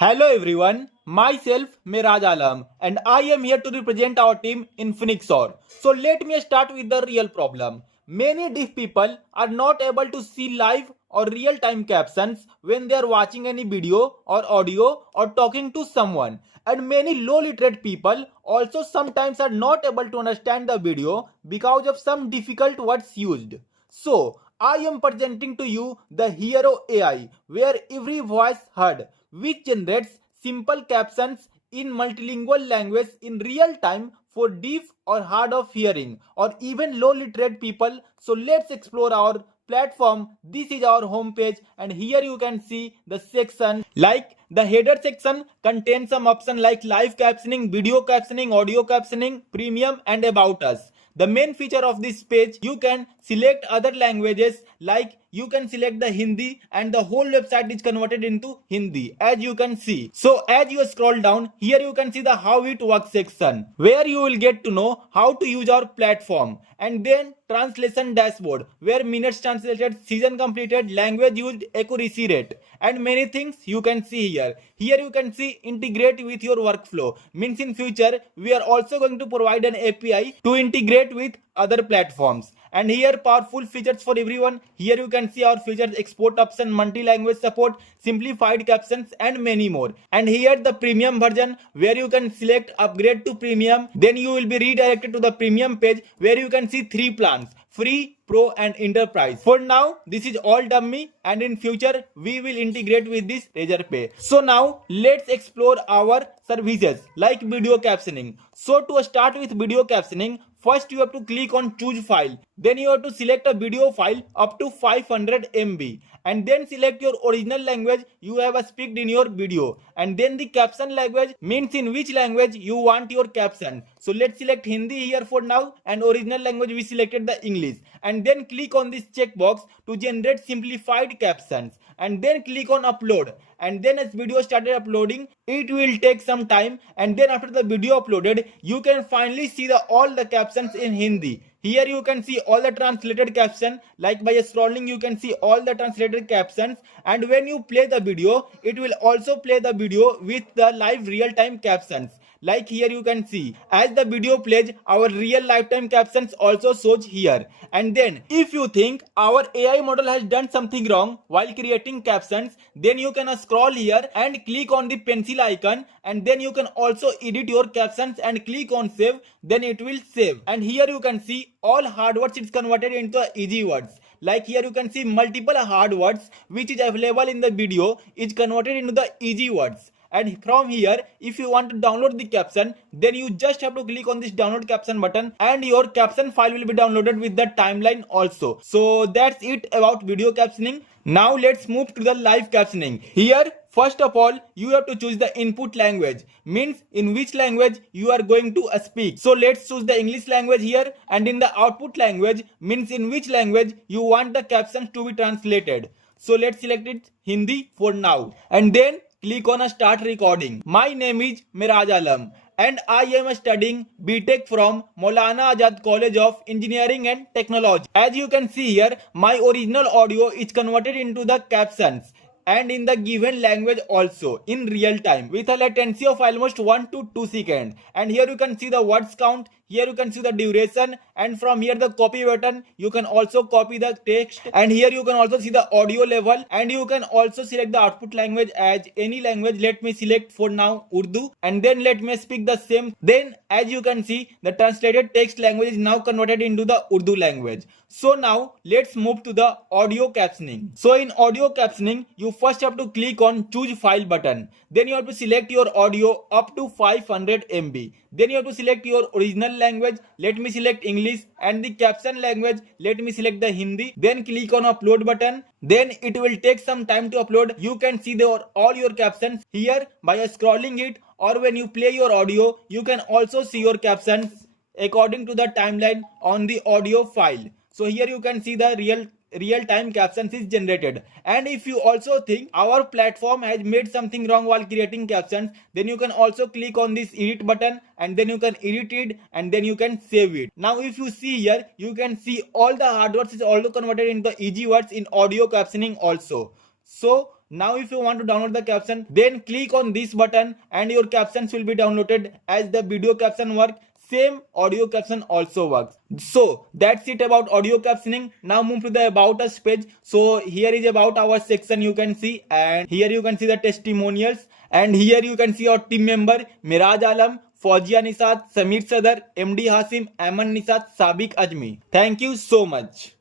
Hello everyone, myself Miraj Alam and I am here to represent our team in Phoenix Or. So let me start with the real problem. Many deaf people are not able to see live or real time captions when they are watching any video or audio or talking to someone. And many low literate people also sometimes are not able to understand the video because of some difficult words used. So, I am presenting to you the Hero AI, where every voice heard, which generates simple captions in multilingual language in real time for deaf or hard of hearing or even low literate people. So, let's explore our platform. This is our homepage, and here you can see the section like the header section contains some option like live captioning, video captioning, audio captioning, premium, and about us. The main feature of this page, you can select other languages, like you can select the Hindi and the whole website is converted into Hindi, as you can see. So as you scroll down, here you can see the how it works section, where you will get to know how to use our platform. And then translation dashboard, where minutes translated, season completed, language used, accuracy rate, and many things you can see here. Here you can see integrate with your workflow, means in future we are also going to provide an API to integrate with other platforms. And here powerful features for everyone. Here you can see our features: export option, multi-language support, simplified captions, and many more. And here the premium version, where you can select upgrade to premium, then you will be redirected to the premium page where you can see three plans: free, pro, and enterprise. For now this is all dummy, and in future we will integrate with this Razorpay. So now let's explore our services like video captioning. So to start with video captioning, first you have to click on choose file, then you have to select a video file up to 500 MB, and then select your original language you have speaked in your video, and then the caption language, means in which language you want your caption. So let's select Hindi here for now, and original language we selected the English, and then click on this checkbox to generate simplified captions, and then click on upload. And then as video started uploading, it will take some time, and then after the video uploaded, you can finally see all the captions in Hindi. Here you can see all the translated caption, like by scrolling you can see all the translated captions, and when you play the video, it will also play the video with the live real time captions. Like here you can see, as the video plays, our real lifetime captions also shows here. And then if you think our AI model has done something wrong while creating captions, then you can scroll here and click on the pencil icon, and then you can also edit your captions and click on save, then it will save. And here you can see all hard words is converted into easy words. Like here you can see multiple hard words which is available in the video is converted into the easy words. And from here, if you want to download the caption, then you just have to click on this download caption button, and your caption file will be downloaded with the timeline also. So that's it about video captioning. Now let's move to the live captioning. Here first of all you have to choose the input language, means in which language you are going to speak. So let's choose the English language here, and in the output language, means in which language you want the captions to be translated. So let's select it Hindi for now, and then click on start recording. My name is Miraj Alam and I am studying BTech from Maulana Azad College of Engineering and Technology. As you can see here, my original audio is converted into the captions and in the given language also in real time with a latency of almost 1 to 2 seconds. And here you can see the words count, here you can see the duration, and from here the copy button, you can also copy the text, and here you can also see the audio level, and you can also select the output language as any language. Let me select for now Urdu, and then let me speak the same. Then as you can see, the translated text language is now converted into the Urdu language. So now let's move to the audio captioning. So in audio captioning, you first have to click on choose file button, then you have to select your audio up to 500 MB, then you have to select your original language, let me select English, and the caption language, let me select the Hindi, then click on upload button. Then it will take some time to upload. You can see all your captions here by scrolling it, or when you play your audio, you can also see your captions according to the timeline on the audio file. So here you can see the real time captions is generated. And if you also think our platform has made something wrong while creating captions, then you can also click on this edit button, and then you can edit it, and then you can save it. Now if you see here, you can see all the hard words is also converted into easy words in audio captioning also. So Now if you want to download the caption, then click on this button and your captions will be downloaded. As the video caption works, same audio caption also works. So that's it about audio captioning. Now move to the about us page. So here is about our section you can see, and here you can see the testimonials, and here you can see our team member Miraj Alam, Fauziya Nisat, Samir Sadar, MD Hasim, Aman Nisat, Sabiq Ajmi. Thank you so much.